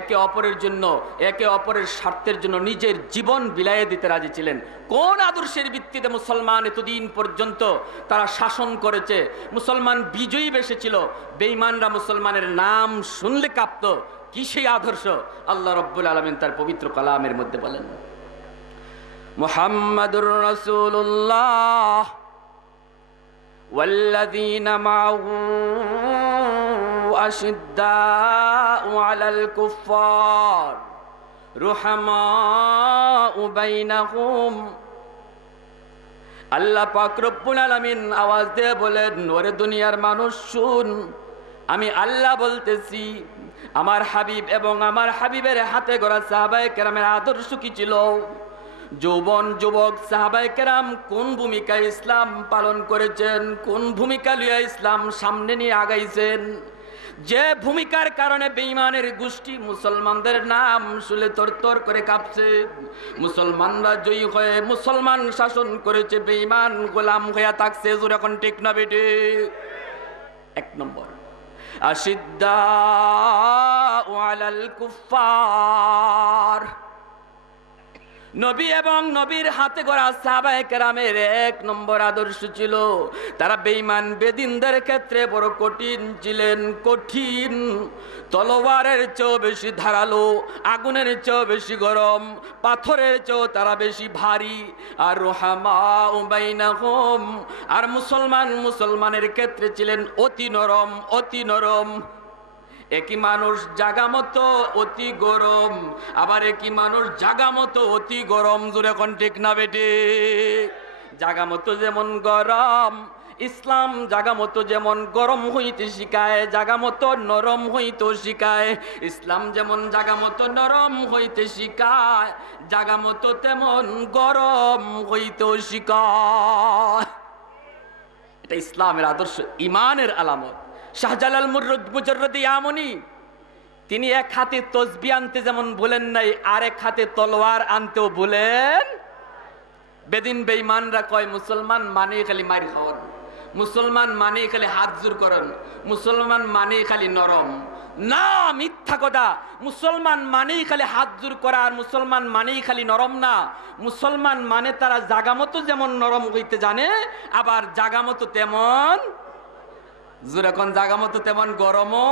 একে অপরের জন্য, একে অপরের স্বার্থের জন্য নিজের জীবন বিলাইয়ে দিতে রাজি ছিলেন। কোন আদর্শের ভিত্তিতে মুসলমান এতদিন পর্যন্ত তারা শাসন করেছে? মুসলমান বিজয়ী বেসেছিল, বেঈমানরা মুসলমানের নাম শুনলে কাঁপত। কি সেই আদর্শ? আল্লাহ রাব্বুল আলামিন তার পবিত্র কালামের মধ্যে বলেন, মুহাম্মাদুর রাসূলুল্লাহ ওয়াল্লাযীনা মা'হু أشداء على الكفار رحماء بينهم। আল্লাহ পাক রব্বুল আলামিন আওয়াজ দিয়ে বলেন, ওরে দুনিয়ার মানুষ শুন, আমি আল্লাহ বলতেছি। আমার হাবিব এবং আমার হাবিবের হাতে গড়া সাহাবায়ে কেরামের আদর্শ কি ছিল? যৌবন যুবক সাহাবায়ে কেরাম কোন ভূমিকা ইসলাম পালন করেছেন, কোন ভূমিকা লইয়া ইসলাম সামনে নিয়ে আগাইছেন? যে ভূমিকার কারণে বেঈমানের গোষ্ঠী মুসলমানদের নাম শুলে তরতর করে কাঁপছে। মুসলমানরা জয়ী হয়ে মুসলমান শাসন করেছে, বেঈমান গোলাম হইয়া থাকছে। যখন ঠিক না বেটে? এক নম্বর, আশিদ্দাউ আলাল কুফার। নবী এবং নবীর হাতে গড়া সাহাবায়ে কেরামের এক নম্বর আদর্শ ছিল, তারা বেঈমান বেদিনদের ক্ষেত্রে বড় কঠিন ছিলেন। কঠিন, তলোয়ারের চেয়েও বেশি ধারালো, আগুনের চেয়েও বেশি গরম, পাথরের চেয়েও তারা বেশি ভারী। আর রুহামাউ বাইনাহুম, আর মুসলমানের ক্ষেত্রে ছিলেন অতি নরম, অতি নরম। একই মানুষ জাগা মতো অতি গরম, আবার একই মানুষ জাগা মতো অতি গরম। জোরে কোন ঠিক না বেটে? জাগা মতো যেমন গরম, ইসলাম জাগা মতো যেমন গরম হইতে শিখায়, জাগা মতো নরম হইতে শিখায়। ইসলাম যেমন জাগা মতো নরম হইতে শিখায়, জাগা মতো তেমন গরম হইতে শিখায়। এটা ইসলামের আদর্শ, ইমানের আলামত। শাহজালাল মুজাররদি ইয়ামনি তিনি এক হাতে তসবিহ আনতে যেমন ভুলেন নাই, আরেক হাতে তলোয়ার আনতেও ভুলেন। বেদিন বেঈমানরা কয় মুসলমান মানে খালি মার খাওয়ান, মুসলমান মানে খালি হাত জোর করেন, মুসলমান মানে খালি নরম। না, মিথ্যা কথা। মুসলমান মানেই খালি হাত জোর করা, আর মুসলমান মানেই খালি নরম না। মুসলমান মানে তারা জাগা মতো যেমন নরম হইতে জানে, আবার জাগা মতো তেমন যখন জাগা মতো তেমন গরমও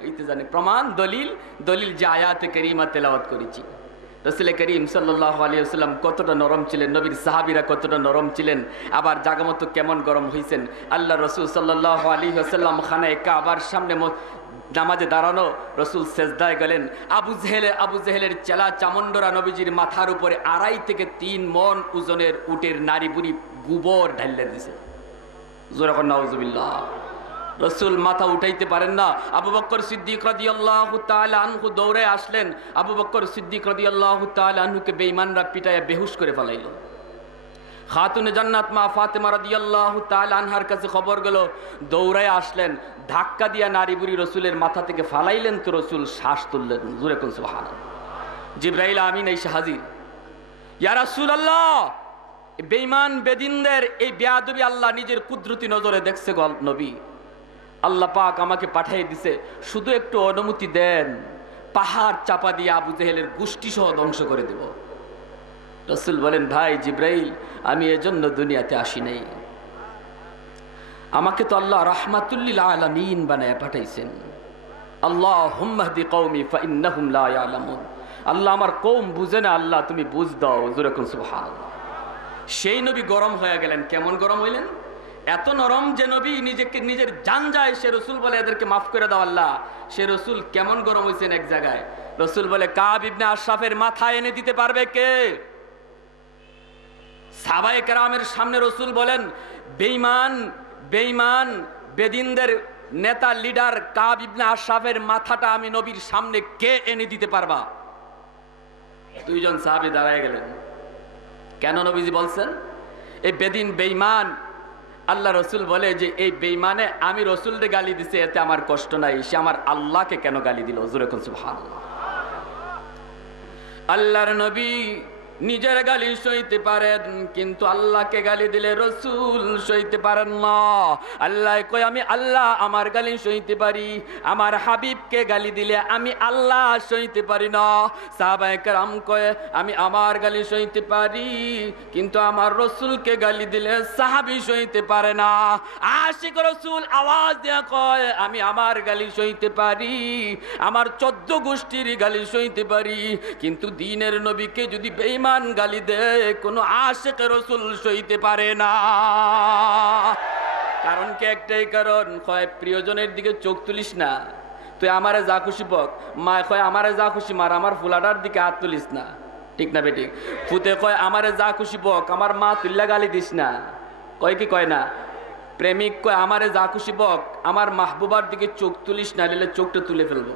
হইতে জানে। প্রমাণ, দলিল যে আয়াতে কারিমা তেলাওয়াত করেছি। রাসূল করিম সাল্লাল্লাহু আলাইহি ওয়াসাল্লাম কতটা নরম ছিলেন, নবীর সাহাবীরা কতটা নরম ছিলেন, আবার জাগা মতো কেমন গরম হইছেন। আল্লাহ রাসূল সাল্লাল্লাহু আলাইহি ওয়াসাল্লাম খানায়ে কাবার সামনে নামাজে দাঁড়ানো, রাসূল সেজদায় গেলেন। আবু জেহেলের চেলা চামুন্ডরা নবীজির মাথার উপরে 2.5 থেকে 3 মণ ওজনের উটের নাড়ি বুড়ি গোবর ঢাইলে দিছে। জোরে কোন নাউজুবিল্লাহ। রাসূল মাথা উঠাইতে পারেন না। আবু বকর সিদ্দিক রাদিয়াল্লাহু তাআলা আনহু দৌড়ে আসলেন। আবু বকর সিদ্দিক রাদিয়াল্লাহু তাআলা আনহুকে বেঈমানরা পিটায়া বেহুশ করে ফেলাইল। খাতুনে জান্নাত মা ফাতেমা রাদিয়াল্লাহু তাআলা আনহার কাছে খবর গেল, দৌড়ায় আসলেন, ধাক্কা দিয়া নারী বুড়ি রাসূলের মাথা থেকে ফালাইলেন, তো রাসূল শ্বাস তুললেন। জোরে কোন সুবহানাল্লাহ। জিবরাইল আমিন এসে হাজির। ইয়া রাসূলুল্লাহ, বেঈমান বেদিনদের এই বেয়াদবি আল্লাহ নিজের কুদরতি নজরে দেখছে গো নবী। আল্লাহ পাক আমাকে পাঠিয়ে দিছে, শুধু একটু অনুমতি দেন, পাহাড় চাপা দিয়ে আবু জেহেলের গোষ্ঠী সহ ধ্বংস করে দেব। রাসূল বলেন, ভাই জিবরাইল, আমি এজন্য দুনিয়াতে আসি নাই। আমাকে তো আল্লাহ রাহমাতুল লিল আলামিন বানায় পাঠাইছেন। আল্লাহুম্মা হদি কওমি ফাইন্নাহুম লা ইয়ালামুন। আল্লাহ আমার কওম বুঝে না, আল্লাহ তুমি বুঝ দাও। জোরে কোন সুবহানাল্লাহ। সেই নবী গরম হয়ে গেলেন। কেমন গরম হইলেন? এত নরম যে নবী নিজের জান যায়, সে রাসূল বলে এদেরকে মাফ করে দাও আল্লাহ। সে রাসূল কেমন গরম হয়েছেন এক জায়গায়, রাসূল বলে, কাব ইবনে আশরাফের মাথা এনে দিতে পারবে কে? সাহাবায়ে কেরামের সামনে রাসূল বলেন, বেঈমান বেদিনদের নেতা লিডার কাব ইবনে আশরাফের মাথাটা আমি নবীর সামনে কে এনে দিতে পারবা? 2 জন সাহাবী দাঁড়ায় গেলেন। কেন নবীজি বলছেন এই বেদিন বেঈমান? আল্লাহ রসুল বলে যে এই বেঈমানে আমি রসুলকে গালি দিছে, এতে আমার কষ্ট নাই, সে আমার আল্লাহকে কেন গালি দিল? হুজুর এখন সুবহানাল্লাহ। আল্লাহর নবী নিজের গালি সইতে পারেন, কিন্তু আল্লাহকে গালি দিলে রসুল সইতে পারেন না। আল্লাহ কয় আমি আল্লাহ আমার গালি সইতে পারি, আমার হাবিবকে গালি দিলে আমি আল্লাহ সইতে পারি না। সাহাবায়ে কেরাম কয় আমি আমার গালি সইতে পারি, কিন্তু আমার রসুলকে গালি দিলে সাহাবী সইতে পারে না। আশিক রসুল আওয়াজ দেয়া কয় আমি আমার গালি সইতে পারি, আমার 14 গোষ্ঠীর গালি সইতে পারি, কিন্তু দ্বীনের নবীকে যদি বেঈমান গালি দেয় কোনো আশিক রসুল সইতে পারে না। কারণ কি একটাই কারণ, কয় প্রিয়জনের দিকে চোখ তুলিস না, তুই আমারে যা খুশি বক। মা কয় আমারে যা খুশি মার, আমার ফুলাটার দিকে হাত তুলিস না। ঠিক না বেটি? ফুতে কয় আমারে যা খুশি বক, আমার মা তুল্লা গালি দিস না। কয় কি কয় না? প্রেমিক কয় আমারে যা খুশি বক, আমার মাহবুবার দিকে চোখ তুলিস না, নিলে চোখটা তুলে ফেলবো।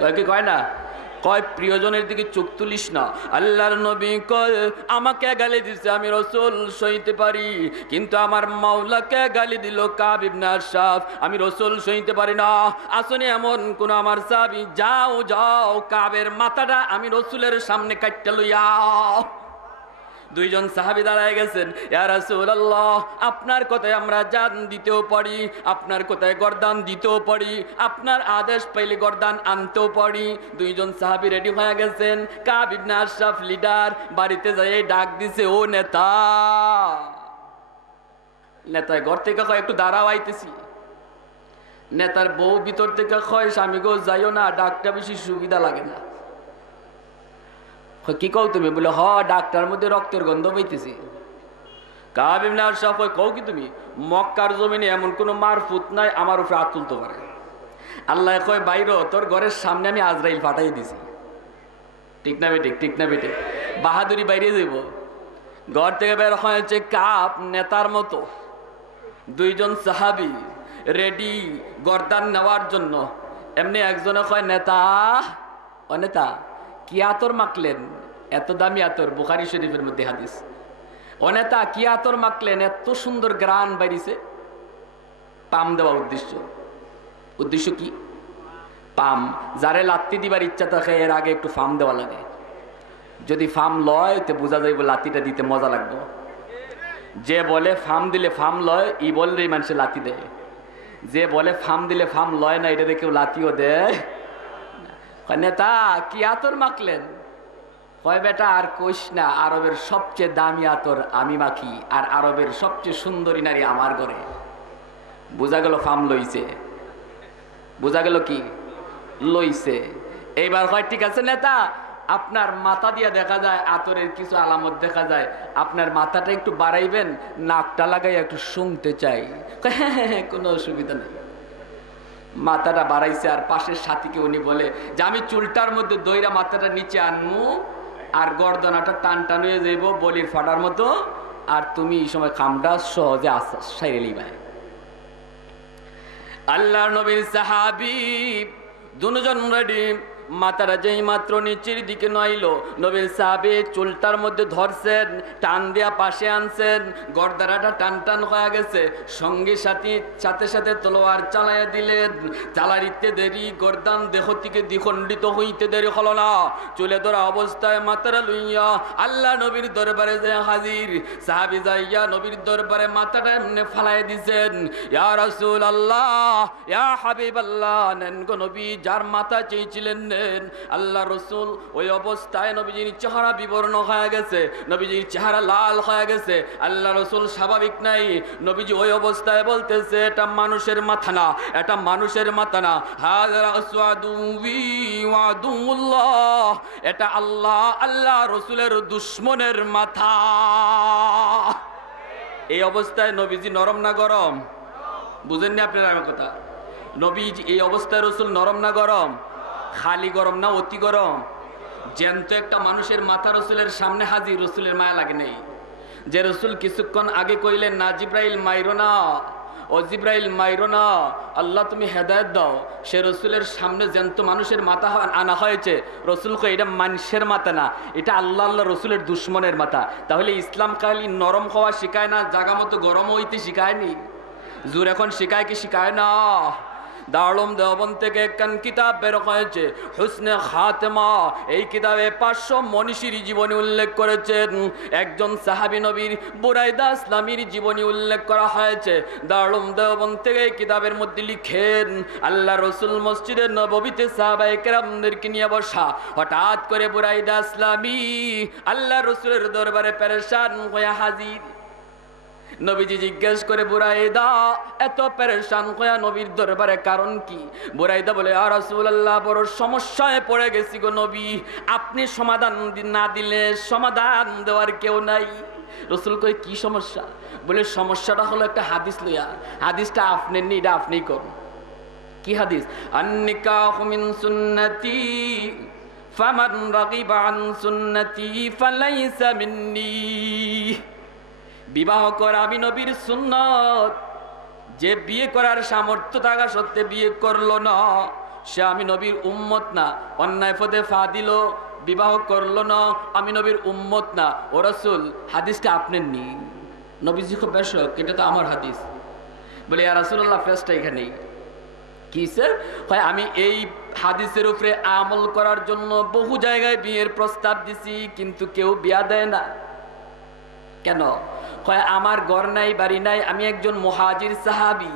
কয় কি কয় না? কয় প্রিয়জনের দিকে চোখ তুলিস না। আল্লাহর নবী কয় আমাকে গালি দিছে আমি রসুল সইতে পারি, কিন্তু আমার মাওলাকে গালি দিল কাব ইবনে আশরাফ, আমি রসুল সইতে পারি না। আসলে এমন কোন আমার সাহাবী, যাও যাও কাবের মাথাটা আমি রসুলের সামনে কাটতে লইয়া। দুইজন সাহাবী দাঁড়ায় গেছেন, ইয়া রাসূলুল্লাহ আপনার কথায় আমরা জান দিতেও পারি, আপনার কথায় গর্দান দিতেও পারি, আপনার আদেশ পাইলে গর্দান আনতেও পারি। দুইজন সাহাবী রেডি হয়ে গেছেন। কাব ইবনে আশরাফ লিডার, বাড়িতে যাই ডাক দিছে, ও নেতা। নেতায় ঘর থেকে কয় একটু দাঁড়াও আইতেছি। নেতার বউ ভিতর থেকে কয় স্বামী গো যাইও না, ডাকটা বেশি সুবিধা লাগে না। কি কও তুমি? বলে হ ডাক্তার মধ্যে রক্তের গন্ধ পাইতেছি। কাব ইবনে আশরাফ কয় কও কি তুমি? মক্কার জমিনে এমন কোনো মারফুত নাই আমার উপরে হাত তুলতে পারে। আল্লাহ কয় বাইরো, তোর ঘরের সামনে আমি আজরাইল পাঠাই দিছি। ঠিক না বেটি? ঠিক না বেটি? বাহাদুরি বাইরে যাইব। ঘর থেকে বের হয়েছে কাব নেতার মতো, দুইজন সাহাবী রেডি গর্দান নেওয়ার জন্য। এমনি একজনে কয় নেতা, ও নেতা কি আতর মাখলেন? এত দামি আতর, বুখারী শরীফের মধ্যে হাদিস। ও নেতা কি আতর মাখলেন, এত সুন্দর গ্রান বাইরিছে? পাম দেওয়া উদ্দেশ্য। উদ্দেশ্য কি? পাম। যারে লাত্তি দিবার ইচ্ছা থাকে এর আগে একটু ফাম দেওয়া লাগে। যদি ফাম লয় তো বোঝা যাইব লাত্তিটা দিতে মজা লাগবে। যে বলে ফাম দিলে ফাম লয়, ই বললেই মানুষে লাত্তি দেয়। যে বলে ফাম দিলে ফাম লয় না, এটা কেউ লাত্তিও দেয়। নেতা কি আতর মাখলেন? কয় বেটা আর কইস না, আরবের সবচেয়ে দামি আতর আমি মাখি, আর আরবের সবচেয়ে সুন্দরী নারী আমার ঘরে। বোঝা গেল ফাম লইছে। বোঝা গেল কি লইছে। এইবার কয় ঠিক আছে নেতা, আপনার মাথা দিয়ে দেখা যায় আতরের কিছু আলামত দেখা যায়, আপনার মাথাটা একটু বাড়াইবেন, নাকটা লাগাই একটু শুনতে চাই। কোনো অসুবিধা নেই। মাথাটা বাড়াইছে, আর পাশের সাথীকে উনি বলে যে আমি চুলটার মধ্যে দইরা মাথাটা নিচে আনমু, আর গর্দনাটা টান টান হয়ে যাইব বলির ফাটার মতো, আর তুমি এই সময় খামটা সহজে সাইরে লিবাই। আল্লাহর নবীর সাহাবী দুজন রেডি। মাথাটা যেই মাত্র নিচের দিকে নইলো, নবীর সাহাবী চুলটার মধ্যে ধরছেন, টান দিয়া পাশে আনছেন, গর্দানাটা টান টান হয়ে গেছে। সঙ্গী সাথী সাথে সাথে তলোয়ার চালাইয়া দিলেন। চালাইতে দেরি, গর্দান দেহ থেকে দ্বিখণ্ডিত হইতে দেরি হলো না। চুলে ধরা অবস্থায় মাথাটা লইয়া আল্লাহ নবীর দরবারে যে হাজির। সাহাবী যাইয়া নবীর দরবারে মাথাটা এমনি ফালাই দিছেন। ইয়া রাসূলুল্লাহ, ইয়া হাবিবাল্লাহ, নেন গো নবী, যার মাথা চেয়েছিলেন আল্লাহ রসুল। ওই অবস্থায় নবীজির চেহারা বিবর্ণ হয়ে গেছে, নবীজির চেহারা লাল হয়ে গেছে। আল্লাহ রসুল স্বাভাবিক নাই। নবীজি ওই অবস্থায় বলতেছে এটা মানুষের মাথা না, এটা মানুষের মাথা না, এটা আল্লাহ আল্লাহ রসুলের দুশ্মনের মাথা। এই অবস্থায় নবীজি নরম না গরম? বুঝেননি আপনারা আমার কথা? নবীজি এই অবস্থায় রসুল নরম না গরম? খালি গরম না অতি গরম? জ্যান্ত একটা মানুষের মাথা রসুলের সামনে হাজির, রসুলের মায়া লাগে নেই। যে রসুল কিছুক্ষণ আগে কইলেন না জিব্রাইল মাইরো না, ও জিব্রাইল মাইরো না, আল্লাহ তুমি হেদায়েত দাও, সে রসুলের সামনে জ্যান্ত মানুষের মাথা আনা হয়েছে। রসুল কয় এটা মানুষের মাথা না, এটা আল্লাহ আল্লাহ রসুলের দুশ্মনের মাথা। তাহলে ইসলাম খালি নরম হওয়া শিখায় না, জাগা মতো গরম হইতে শিখায়নি। জোর এখন শিখায় কি শিখায় না? দারুল দেওবন্দ থেকে একখান কিতাব বের হয়েছে হুসনে খাতেমা। এই কিতাবে 500 মনীষীর জীবনী উল্লেখ করেছেন। একজন সাহাবী নবীর বুরাইদা ইসলামীর জীবনী উল্লেখ করা হয়েছে। দারুল দেওবন্দ থেকে এই কিতাবের মধ্যে লিখেন, আল্লাহ রসুল মসজিদের নববীতে সাহাবায়ে কেরামদেরকে নিয়ে বসা। হঠাৎ করে বুরাইদা ইসলামী আল্লাহ রসুলের দরবারে পেরেশান হয়ে হাজির। নবীজি জিজ্ঞেস করে, বুরাইদা এত পেরেশান হয়ে নবীর দরবারে কারণ কি? বুরাইদা বলে, ইয়া রাসূলুল্লাহ, বড় সমস্যায় পড়ে গেছি গো নবী, আপনি সমাধান না দিলে সমাধান দেওয়ার কেউ নাই। রসুল কই, কি সমস্যা? বলে, সমস্যাটা হলো একটা হাদিস লইয়া, হাদিসটা আপনি নি, এটা আপনিই করুন। কি হাদিস? আন-নিকাহু মিন সুন্নতি ফামান রাগিবা আন সুন্নতি ফালাইসা মিন্নি। বিবাহ করা আমি নবীর সুন্নত। যে বিয়ে করার সামর্থ্য থাকা সত্ত্বে বিয়ে করলো না, সে আমি নবীর উম্মত না। অন্যায় পথে ফা দিল, বিবাহ করলো না, আমি নবীর উম্মত না। ও রাসূল, হাদিসটা আপনার নি। নবীজি খুব বেশ, এটা তো আমার হাদিস। বলে, ইয়া রাসূলুল্লাহ, ফেসটা এখানেই। কি স্যার? হয় আমি এই হাদিসের উপরে আমল করার জন্য বহু জায়গায় বিয়ের প্রস্তাব দিছি, কিন্তু কেউ বিয়া দেয় না। কেন? হয় আমার ঘর নাই, বাড়ি নাই, আমি একজন মুহাজির সাহাবী,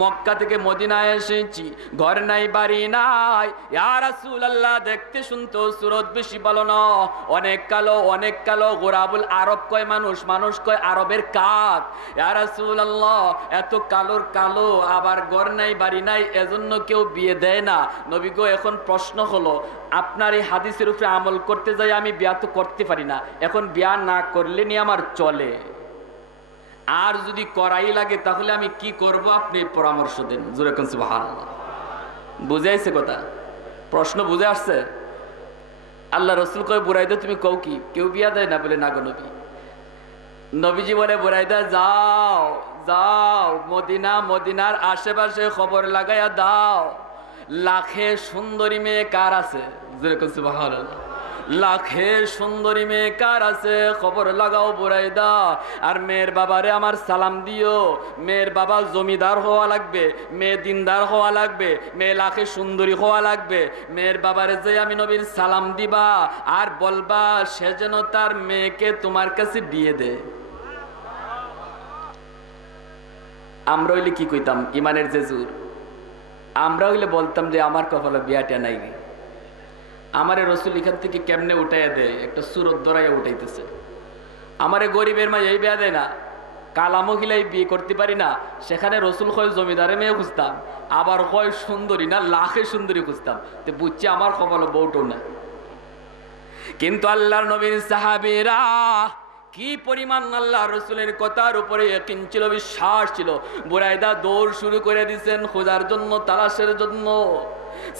মক্কা থেকে মদিনায় এসেছি, ঘর নাই, বাড়ি নাই। ইয়া রাসূলুল্লাহ, দেখতে শুনতে সুরত বেশি ভালো না, অনেক কালো, অনেক কালো। গোরাবুল আরব কয় মানুষ, মানুষ কয় আরবের কাক। ইয়া রাসূলুল্লাহ, এত কালোর কালো, আবার ঘর নাই, বাড়ি নাই, এজন্য কেউ বিয়ে দেয় না। নবী গো, এখন প্রশ্ন হলো, আপনার এই হাদিসের উপরে আমল করতে যাই আমি বিয়া তো করতে পারি না, এখন বিয়া না করলে নি আমার চলে, আর যদি করাই লাগে তাহলে আমি কি করব? আপনি পরামর্শ দেন। জোরে কোন সুবহানাল্লাহ। বুঝে আসছে কথা? প্রশ্ন বুঝে আসছে? আল্লাহ রসুল কয়, বুরাইদা তুমি কও কি, কেউ বিয়া দেয় না? বলে, না গো নবী। নবীজি বলে, বুরাইদা যাও যাও মদিনা, মদিনার আশেপাশে খবর লাগাইয়া দাও, লাখে সুন্দরী মেয়ে কার আছে? জোরে কোন সুবহানাল্লাহ। লাখে সুন্দরী মেয়ে কার আছে? খবর লাগাও বুরাইদা। আর মেয়ের বাবারে আমার সালাম দিও। মেয়ের বাবা জমিদার হওয়া লাগবে, মেয়ে দিনদার হওয়া লাগবে, মেয়ে লাখে সুন্দরী হওয়া লাগবে। মেয়ের বাবারে যে আমি নবীর সালাম দিবা, আর বলবা সে যেন তার মেয়েকে তোমার কাছে বিয়ে দে। আমরা হইলে কি কইতাম? ইমানের যে জোর, আমরা হইলে বলতাম যে আমার কপালে বিয়াটা নাই, আমারে রসুল এখান থেকে কেমনে উঠাইয়া দেয়, একটা সুরত ধরাইয়া উঠাইতেছে। আমারে গরিবের মা এই বিয়া দেয় না, কালা মহিলাই বিয়ে করতে পারি না, সেখানে রসুল কয় জমিদারে মেয়ে খুঁজতাম, আবার কয় সুন্দরী না, লাখে সুন্দরী খুঁজতাম। তো বুঝছি আমার কপালে বউটো না। কিন্তু আল্লাহর নবীর সাহাবীরা কি পরিমাণ আল্লাহ রসুলের কথার উপরে ইয়াকিন ছিল, বিশ্বাস ছিল। বুরাইদা দৌড় শুরু করে দিয়েছেন খোঁজার জন্য, তালাশের জন্য।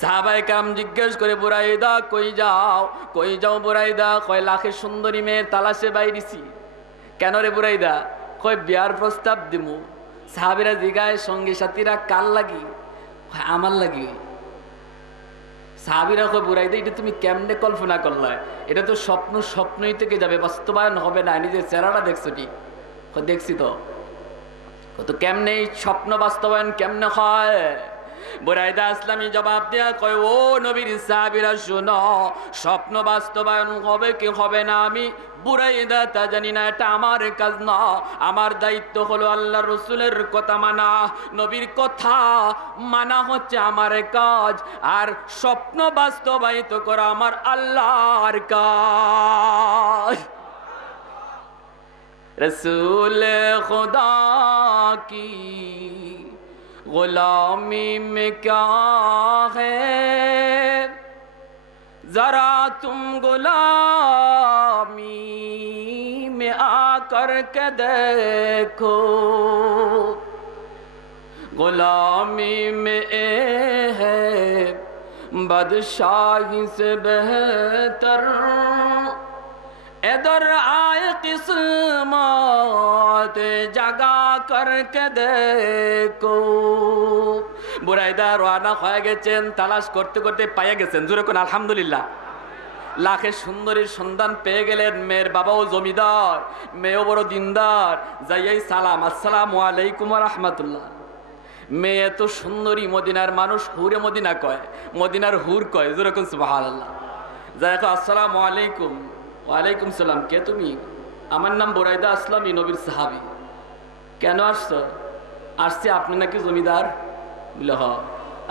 সাহাবায়ে কেরাম জিজ্ঞেস করে, বুরাইদা কই যাও, কই যাও বুরাইদা? কয়, লাখের সুন্দরী মেয়ের তালাশে বাইরেছি। কেন রে বুরাইদা? কয়, বিয়ার প্রস্তাব দিমু। সাহাবীরা জিগায়, সঙ্গী সাথীরা কার লাগি? আমার লাগি। সাহাবীরা কয়, বুরাইদা এটা তুমি কেমনে কল্পনা করলা? এটা তো স্বপ্ন, স্বপ্নই থেকে যাবে, বাস্তবায়ন হবে না। নিজের চেহারাটা দেখছো টি? দেখছি তো। তো কেমনে স্বপ্ন বাস্তবায়ন কেমনে হয়? বুরাইদা ইসলামী জবাব দেয়া কয়, ও নবীর সাহাবীরা শোনো, স্বপ্ন বাস্তবায়ন হবে কি হবে না আমি বুরাইদা তা জানি না, এটা আমার কাজ না। আমার দায়িত্ব হলো আল্লাহ রসুলের কথা মানা, নবীর কথা মানা হচ্ছে আমার কাজ, আর স্বপ্ন বাস্তবায়িত করা আমার আল্লাহর কাজ। রসুল খুদা কি गुलामी में क्या है, जरा तुम गुलामी में आकर के देखो, गुलामी में ए है बादशाही से बेहतर, इधर आए किस्मत जगा करके देखो। বুরাইদা রওনা হয়ে গেছেন, তালাশ করতে করতে পাইয়া গেছেন। জোরে কোন আলহামদুলিল্লাহ। লাখের সুন্দরীর সন্ধান পেয়ে গেলেন। মেয়ের বাবাও জমিদার, মেয়েও বড় দিনদার। যাইয়াই সালাম, আসসালামু আলাইকুম ওয়া রাহমাতুল্লাহ। মেয়ে এত সুন্দরী, মদিনার মানুষ হুরে মদিনা কয়, মদিনার হুর কয়, যেরকম সুবহানাল্লাহ। যাই হোক, আসসালামু আলাইকুম। ওয়ালাইকুম সালাম। কে তুমি? আমার নাম বুরাইদা আসলামী, নবীর সাহাবী। কেন আসছো? আসছি আপনি নাকি জমিদার। বলে হ।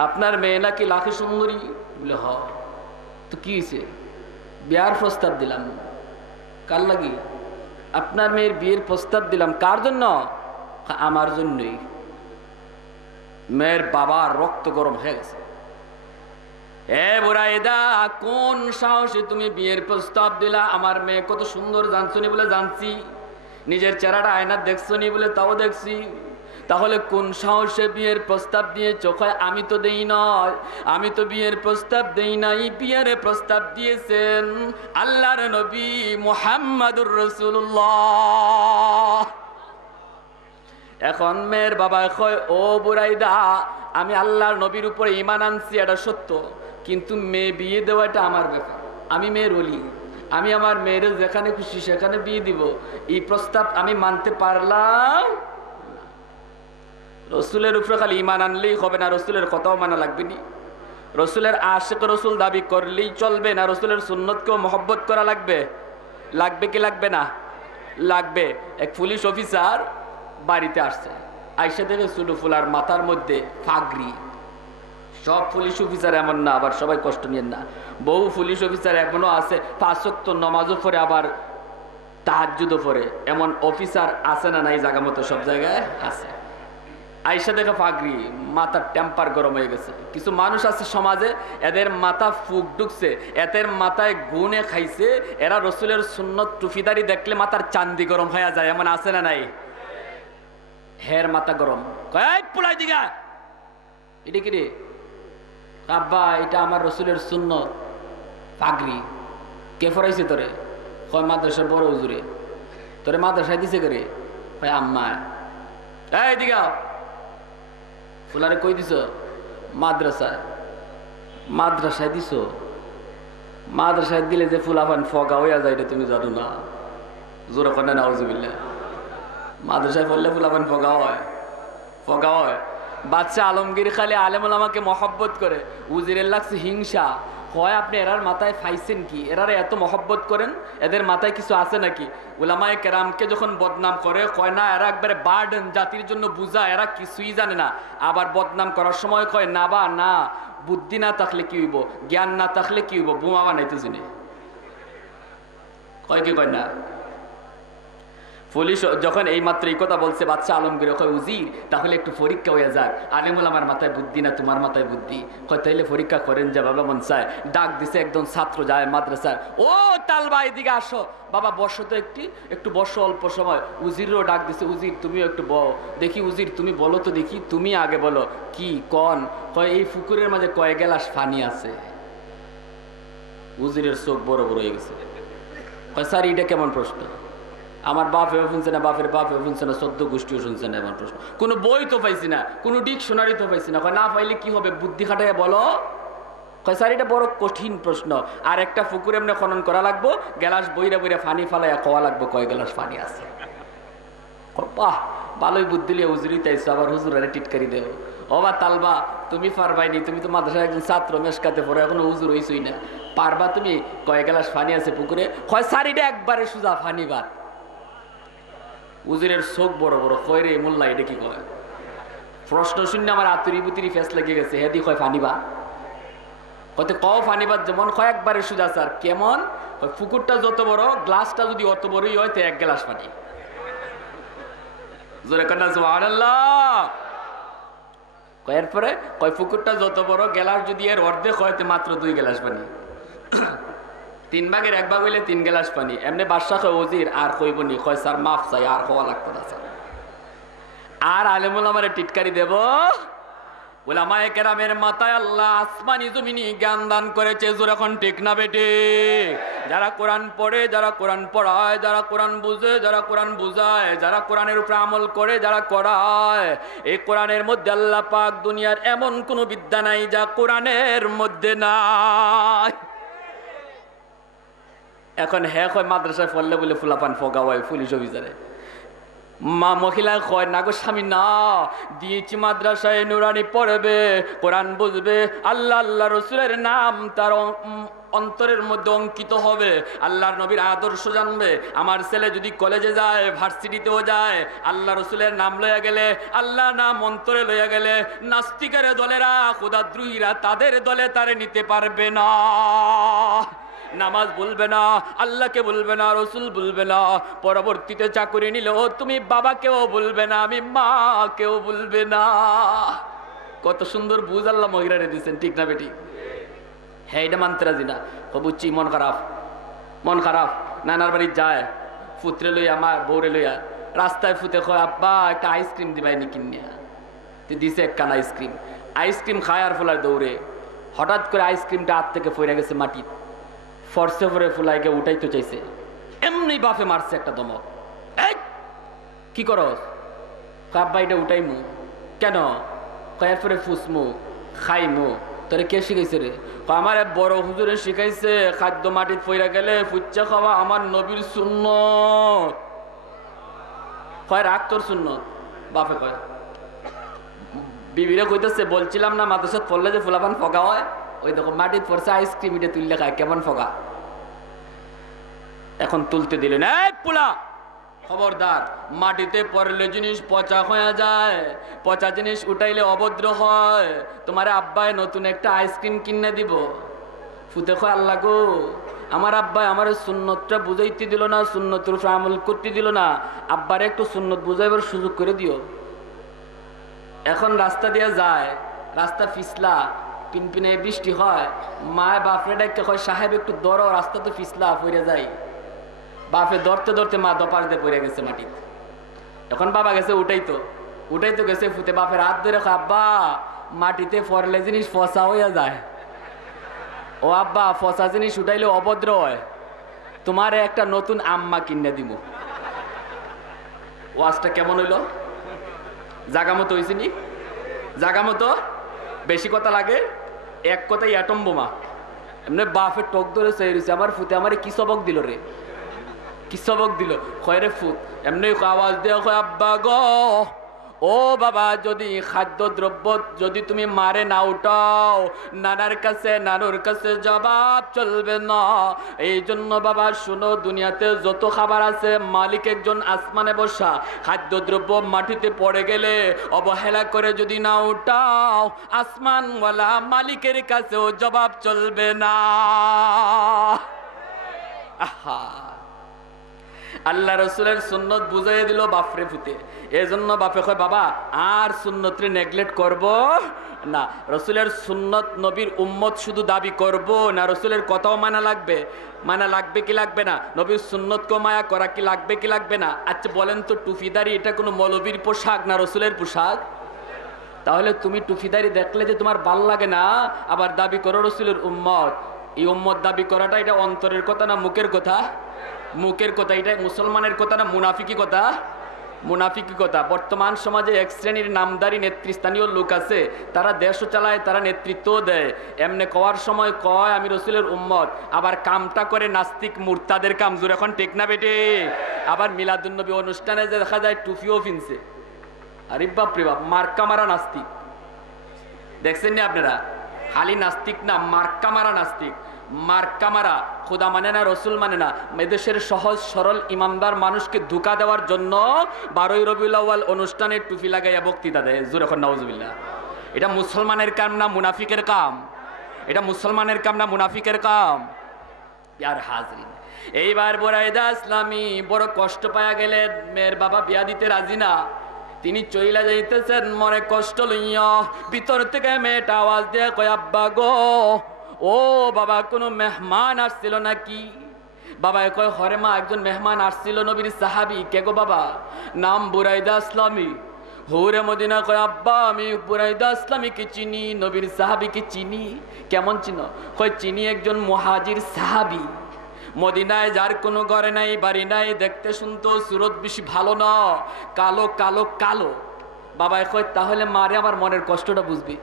আপনার মেয়ে নাকি লাখে সুন্দরী। বলে হ। তো কি হয়েছে? বিয়ার প্রস্তাব দিলাম। কার লাগি? আপনার মেয়ের বিয়ের প্রস্তাব দিলাম। কার জন্য? আমার জন্যই। মেয়ের বাবার রক্ত গরম হয়ে গেছে। এ বুরাইদা, কোন সাহসে তুমি বিয়ের প্রস্তাব দিলা? আমার মেয়ে কত সুন্দর জানছো নি? বলে জানছি। নিজের চেহারাটা আয়না দেখছো নি? বলে তাও দেখছি। তাহলে কোন সাহসে বিয়ের প্রস্তাব দিয়েছ? আমি তো দেই নয়, আমি তো বিয়ের প্রস্তাব দেই নাই। বিয়ের প্রস্তাব দিয়েছেন আল্লাহর নবী মুহাম্মাদুর রাসূলুল্লাহ। এখন মেয়ের বাবা কয়, ও বুরাইদা, আমি আল্লাহর নবীর উপরে ঈমান আনছি, এটা সত্য, কিন্তু মেয়ে বিয়ে দেওয়া এটা আমার ব্যাপার। আমি মেয়ের ওলি, আমি আমার মেয়ের যেখানে খুশি সেখানে বিয়ে দিব। এই প্রস্তাব আমি মানতে পারলাম। রসুলের উপরে খালি ঈমান আনলেই হবে না, রসুলের কথাও মানা লাগবে নি। রসুলের আশিক রসুল দাবি করলেই চলবে না, রসুলের সুন্নতকেও মহব্বত করা লাগবে। লাগবে কি লাগবে না? লাগবে। এক পুলিশ অফিসার বাড়িতে আসছে, আইসা দেখে চুলু ফুলার মাথার মধ্যে ফাগরি। সব পুলিশ অফিসার এমন না, আবার সবাই কষ্ট নিয়েন না। বহু পুলিশ অফিসার এখনো আছে, 5 ওয়াক্ত নামাজও পড়ে, আবার তাহাজ্জুদও পড়ে। এমন অফিসার আছে না? নাই? জায়গা মতো সব জায়গায় আছে। আইসা দেখে ফাগরি, মাথার টেম্পার গরম হয়ে গেছে। কিছু মানুষ আছে সমাজে, এদের মাথা ফুক ঢুকছে, এদের মাথায় গুনে খাইছে, এরা রসুলের সুন্নত টুফিদারি দেখলে মাথার চান্দি গরম হয়ে যায়। এমন আছে না নাই? হের মাথা গরম, কয় পুলাই দিগা, এটা কি রে? আব্বা, এটা আমার রসুলের সুন্নত পাগড়ি। কে ফরাইছে তোরে? কয় মাদ্রাসার বড় হুজুরে। তোরে মাদ্রাসায় দিছে করে? কয় আম্মা। এই দিগা, ফুলারে কই দিছ? মাদ্রাসায়। মাদ্রাসায় দিছ? মাদ্রাসায় দিলে যে ফুলাফান ফগা হইয়া যায়, এটা তুমি জানো না? জোরে কন্যা নাউজুবিল্লাহ। মাদ্রাসায় পড়লে ফুলাফান ফগা হয়? ফগা হয়। বাচ্চা আলমগীর খালি আলেমুল আমাকে মহব্বত করে, উজিরের লাগছে হিংসা। হয় আপনি এরার মাথায় ফাইছেন কি? এরারে এত মহব্বত করেন, এদের মাথায় কিছু আছে নাকি? উলামায়ে কেরামকে যখন বদনাম করে, কয় না এরা একবারে বার্ডেন, জাতির জন্য বুঝা, এরা কিছুই জানে না। আবার বদনাম করার সময় কয় না বা না, বুদ্ধি না থাকলে কি হইব, জ্ঞান না থাকলে কি হইব, বোমা বানাইতে চিনে। কয় কি কয় না? পুলিশ যখন এই মাত্র এই কথা বলছে, বাচ্চা আলমগীর কয়, উজির তাহলে একটু পরীক্ষা হয়ে যাক। আলিমুল আমার মাথায় বুদ্ধি না তোমার মাথায় বুদ্ধি? কয় তাইলে পরীক্ষা করেন যা বাবা, মন চায়। ডাক দিছে, একদম ছাত্র যায় মাদ্রাসার, ও তালবা এদিকে আসো। বাবা বসো তো, একটু বসো অল্প সময়। উজিরও ডাক দিছে, উজির তুমিও একটু বও দেখি। উজির তুমি বলো তো দেখি, তুমি আগে বলো। কি কন? কয় এই পুকুরের মাঝে কয় গ্লাস পানি আছে? উজিরের চোখ বড় বড় হয়ে গেছে। কয় স্যার, এটা কেমন প্রশ্ন? আমার বাপেও শুনছে না, বাপের বাপেও শুনছে না, 14 গোষ্ঠীও শুনছে না এমন প্রশ্ন। কোনো বই তো পাইছি না, কোনো ডিকশনারি তো পাইছি না। না পাইলে কি হবে, বুদ্ধি খাটাইয়া বলো। কয় স্যার, এটা বড় কঠিন প্রশ্ন। আর একটা পুকুর এমনি খনন করা লাগবো, গ্লাস বইরা বইরা পানি ফালাইয়া খাওয়া লাগবো কয় গ্লাস পানি আছে। বাহ, ভালোই বুদ্ধি লিয়ে হুজুরি তাইছো, আবার হুজুরে টিটকারি দেও। ও বা তালবা, তুমি পারবাইনি, তুমি তো মাদ্রাসায় একজন ছাত্র, মেশকাতে পড়ো, এখনো হুজুর হইছই না, পারবা তুমি? কয় গ্লাস পানি আছে পুকুরে? কয় স্যার, এটা একবারে সুজা পানি বাদ। উজিরের চোখ বড় বড়, কয় রে মোল্লা, এটা কি কয়? প্রশ্ন শূন্য আমার আতুরি বুতুরি ফেস লেগে গেছে। হেদি কয় ফানিবা? কত কও ফানিবাদ যেমন? কয় একবারে সুজা স্যার। কেমন? পুকুরটা যত বড়, গ্লাসটা যদি অত বড়ই হয়, তো 1 গ্লাস পানি। জোরে কন্যা সুবহানাল্লাহ। কয় এরপরে? কয় পুকুরটা যত বড়, গ্লাস যদি এর অর্ধেক হয়, তো মাত্র 2 গ্লাস পানি। 3 ভাগের 1 ভাগ হইলে 3 গ্লাস পানি। এমনি বাদশা কয়, ওজির আর কইব নি? কয় স্যার মাফ চাই, আর হওয়া লাগতো না স্যার। আর আলেমুল আমারে টিটকারি দেব? উলামায়ে কেরামের মাথায় আল্লাহ আসমানি জমিনি জ্ঞান দান করেছে। জোর এখন ঠিক না বেটে? যারা কোরআন পড়ে, যারা কোরআন পড়ায়, যারা কোরআন বুঝে, যারা কোরআন বুঝায়, যারা কোরআনের উপরে আমল করে, যারা করায়, এই কোরআনের মধ্যে আল্লাহ পাক দুনিয়ার এমন কোনো বিদ্যা নাই যা কোরআনের মধ্যে নাই। এখন হ্যাঁ কয় মাদ্রাসায় পড়লে বলে ফুলাপান ফগা হয় পুলিশ অফিসারে। মা মহিলা কয় না গো স্বামী না, দিয়েছি মাদ্রাসায় নুরানি পড়বে, কোরআন বুঝবে, আল্লাহ আল্লাহ রসুলের নাম তার অন্তরের মধ্যে অঙ্কিত হবে, আল্লাহর নবীর আদর্শ জানবে। আমার ছেলে যদি কলেজে যায়, ভার্সিটিতেও যায়, আল্লাহ রসুলের নাম লইয়া গেলে, আল্লাহ নাম অন্তরে লইয়া গেলে, নাস্তিকের দলেরা, খোদাদ্রোহীরা তাদের দলে তারে নিতে পারবে না। নামাজ বলবে না, আল্লাহকে বলবে না, রসুল বলবে না, পরবর্তীতে চাকরি নিলেও তুমি বাবাকেও বলবে না, আমি মাকেও বলবে না। কত সুন্দর বুঝ আল্লাহ মহিলারে দিচ্ছেন, ঠিক না বেটি? হ্যাঁ, এটা মানতে রাজি না। বুঝছি, মন খারাপ, মন খারাপ। নানার বাড়ি যায়, ফুতরে লইয়া, আমার বউরে লইয়া রাস্তায় ফুতে কয় আব্বা একটা আইসক্রিম দিবাইনি কিনিয়া। দিছে একখান আইসক্রিম, আইসক্রিম খায় আর ফুলার দৌড়ে, হঠাৎ করে আইসক্রিমটা হাত থেকে পড়ে গেছে মাটি, ফরসে ফরে ফুলাইকে উঠাইতে চাইছে, এমনি বাপে মারছে একটা দমক। কি করস? আব্বা এটা উঠাইমু। কেন? কয়ার পরে ফুসমু, খাইমু। তোরে কে শিখাইছে রে? আমার বড় হুজুরে শিখাইছে, খাদ্য মাটির পইরা গেলে ফুচ্চা খাওয়া আমার নবীর সুন্নত। কয় রাখ তোর সুন্নত। বাপে কয়, বিবিরে কইতেছে বলছিলাম না মাদ্রাসাত পড়লে যে ফুলাপান ফগা হয়, ওই দেখো মাটির পড়ছে আইসক্রিম, এটা তুললে খায়, কেমন ফগা। এখন তুলতে দিলেন, এই পুলা খবরদার, মাটিতে পড়লে জিনিস পচা হয়ে যায়, পচা জিনিস উঠাইলে অভদ্র হয়। তোমার আব্বাই নতুন একটা আইসক্রিম কিনে দিব। ফুতে কয় আল্লাহ গো, আমার আব্বাই আমার সুন্নতটা বুঝাইতে দিল না, সুন্নতের উপর আমল করতে দিল না, আব্বারে একটু সুন্নত বুঝাইবার সুযোগ করে দিও। এখন রাস্তা দিয়ে যায়, রাস্তা পিছলা, পিনপিনে বৃষ্টি হয়, মায় বাপরে ডাইকে কয় সাহেব একটু দরো, রাস্তা তো পিছলা, পড়ে যায়। বাপে ধরতে ধরতে মা দপার দিয়ে পড়ে গেছে মাটিতে। এখন বাবা গেছে উঠাইতো গেছে, ফুতে বাপের হাত ধরে আব্বা মাটিতে পড়লে জিনিস ফসা হইয়া যায়। ও আব্বা, ফসা জিনিস উঠাইলে অভদ্র হয়, তোমার একটা নতুন আম্মা কিনে দিব। ওয়াজটা কেমন হইল? জাগা মতো হয়েছে নি? জাগা মতো? বেশি কথা লাগে? এক কথাই অ্যাটম বোমা। এমনি বাপের টক ধরে চেয়েছে, আমার ফুতে আমার কি সবক দিল রে, কি সবক দিল? কয় রে ফুত, এমনি আওয়াজ দিয়ে কয় আব্বা গো, ও বাবা, যদি খাদ্য দ্রব্য যদি তুমি মারে না উঠাও, নানার কাছে নানুর কাছে জবাব চলবে না। এই জন্য বাবা শুনো, দুনিয়াতে যত খাবার আছে মালিক একজন আসমানে বসা, খাদ্য দ্রব্য মাটিতে পড়ে গেলে অবহেলা করে যদি না উঠাও, আসমানওয়ালা মালিকের কাছেও জবাব চলবে না। আহা, আল্লাহ রসুলের সুন্নত বুঝাই দিল বাপরে ফুতে। এজন্য বাপে কয় বাবা আর সুন্নতরে নেগলেক্ট করব না, রসুলের সুন্নত নবীর উম্মত শুধু দাবি করব না, রসুলের কথাও মানা লাগবে। মানা লাগবে কি লাগবে না? নবীর সুন্নতকেও মায়া করা কি লাগবে কি লাগবে না? আচ্ছা বলেন তো, টুপিদারি এটা কোনো মৌলবীর পোশাক না রসুলের পোশাক? তাহলে তুমি টুপিদারি দেখলে যে তোমার ভাল লাগে না, আবার দাবি করো রসুলের উম্মত। এই উম্মত দাবি করাটা এটা অন্তরের কথা না মুখের কথা? মুখের কথা। এটা মুসলমানের কথা না মুনাফিকি কথা? মুনাফিকি কথা। বর্তমান সমাজে এক শ্রেণীর নামদারি নেতৃস্থানীয় লোক আছে, তারা দেশও চালায়, তারা নেতৃত্বও দেয়। এমনি কওয়ার সময় কয় আমি রসুলের উম্মত, আবার কামটা করে নাস্তিক মুরতাদের কাম। জোর এখন ঠিক না বেটে? আবার মিলাদুন্নবী অনুষ্ঠানে যে দেখা যায় টুপিও ফিনছে, আরে বাপ রে বাপ, মার্কা মারা নাস্তিক। দেখছেন না আপনারা? খালি নাস্তিক না, মার্কা মারা নাস্তিক। মার্কা মারা, খোদা মানে না, রসুল মানে না, এদেশের সহজ সরল ইমানদার মানুষকে ধোঁকা দেওয়ার জন্য 12ই রবিউল আউয়াল অনুষ্ঠানে টুপি লাগাইয়া বক্তৃতা দেয়। জোরে এখন নাউজুবিল্লাহ। এটা মুসলমানের কাম না মুনাফিকের কাম? এটা মুসলমানের কাম না মুনাফিকের কাম? ইয়ার হাজরিন, এইবার বুরাইদা ইসলামী বড় কষ্ট পায়া গেলেন, মেয়ের বাবা বিয়া দিতে রাজি না, তিনি চইলা যাইতেছেন মনে কষ্ট লইয়া। ভিতর থেকে মেয়েটা আওয়াজ দিয়ে কয় আব্বা গো, ও বাবা কোনো মেহমান আসছিল নাকি? বাবা কয় হরে মা, একজন মেহমান আসছিল, নবীর সাহাবী। কে গো বাবা? নাম বুরাইদা ইসলামী। হুরে মদিনা কয় আব্বা আমি বুরাইদা ইসলামীকে চিনি, নবীর সাহাবীকে চিনি। কেমন চিনো? কয় চিনি, একজন মুহাজির সাহাবী, মদিনায় যার কোনো ঘরে নাই বাড়ি নাই, দেখতে শুনতো সুরত বেশি ভালো না, কালো কালো কালো। বাবা কয় তাহলে মারে আমার মনের কষ্টটা বুঝবি,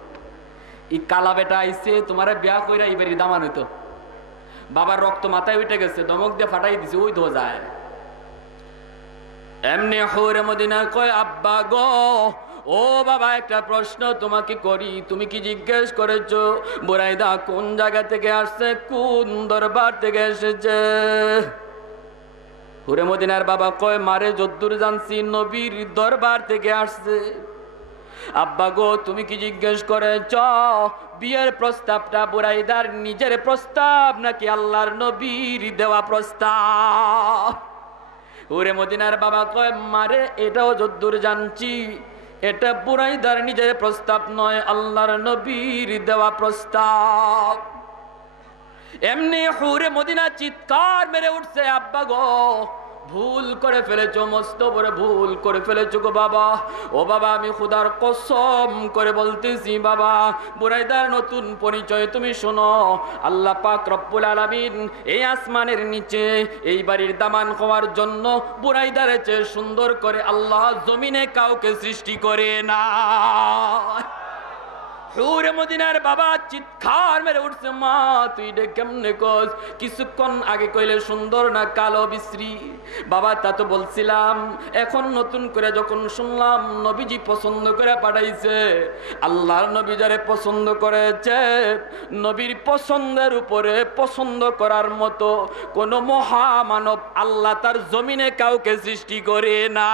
এই কালা বেটা আইসে তোমার বিয়া কইরা এই বাড়ি দামান হইতো। বাবার রক্ত মাথায় উঠে গেছে, দমক দিয়ে ফাটাই দিছে, ওই ধো যায়। এমনি হুরে মদিনা কয় আব্বা গো, ও বাবা একটা প্রশ্ন তোমাকে করি, তুমি কি জিজ্ঞেস করেছো বুরাইদা কোন জায়গা থেকে আসছে, কোন দরবার থেকে এসেছে? হুরে মদিনার বাবা কয় মারে যদ্দুর জানছি নবীর দরবার থেকে আসছে। আব্বা গো তুমি কি জিজ্ঞেস করেছ বিয়ের প্রস্তাবটা বুরাইদার নিজের প্রস্তাব নাকি আল্লাহর নবীর দেওয়া প্রস্তাব? হুরে মদিনার বাবা কয় মারে এটাও যদ্দুর জানছি এটা বুরাইদার নিজের প্রস্তাব নয়, আল্লাহর নবীর দেওয়া প্রস্তাব। এমনি হুরে মদিনা চিৎকার মেরে উঠছে আব্বা গো ভুল করে ফেলেছো, মস্ত বড় ভুল করে ফেলেছো গো বাবা। ও বাবা আমি খুদার কসম করে বলতেছি বাবা, বুরাইদার নতুন পরিচয় তুমি শোনো। আল্লাহ পাক রব্বুল আলামিন এই আসমানের নিচে এই বাড়ির দামান হওয়ার জন্য বুরাইদার চেয়ে সুন্দর করে আল্লাহ জমিনে কাউকে সৃষ্টি করে না। হুরে মদিনার বাবা চিৎকার মেরে উঠছে মা তুই ডে কেমনে কস, কিছুক্ষণ আগে কইলে সুন্দর না কালো বিশ্রী। বাবা তা তো বলছিলাম, এখন নতুন করে যখন শুনলাম নবীজি পছন্দ করে পাঠাইছে, আল্লাহর নবী যারে পছন্দ করেছে, নবীর পছন্দের উপরে পছন্দ করার মতো কোন মহামানব আল্লাহ তার জমিনে কাউকে সৃষ্টি করে না।